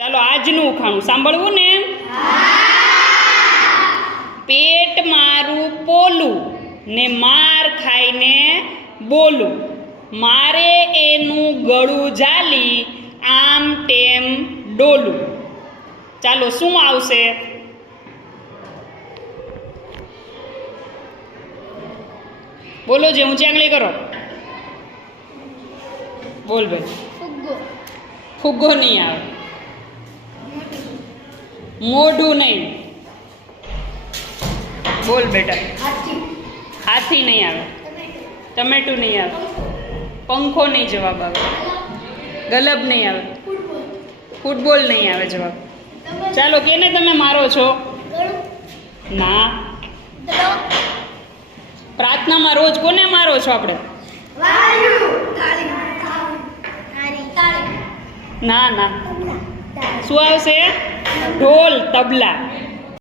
ચાલો આજનું ઉખાણું સાંભળવું ને? પેટ મારું પોલું ને માર ખાઈને બોલું. મારે એનું ગળું જાલી આમ તેમ ડોલું. ચાલો શું આવશે? બોલો જે ઊંચી આંગળી કરો. બોલ ભાઈ. ફુગ્ગો. ફુગ્ગો નહીં આવે. મોઢું નહીં. બોલ બેટા. હાથી. નહીં આવે. ટમેટું. નહીં આવે. પંખો નહીં જવાબ આવે. ગલબ નહીં આવે. ફૂટબોલ. નહીં આવે જવાબ. ચાલો કેને તમે મારો છો? ના. પ્રાર્થનામાં રોજ કોને મારો છો આપણે? ના ના. શું આવશે? ઢોલ તબલા.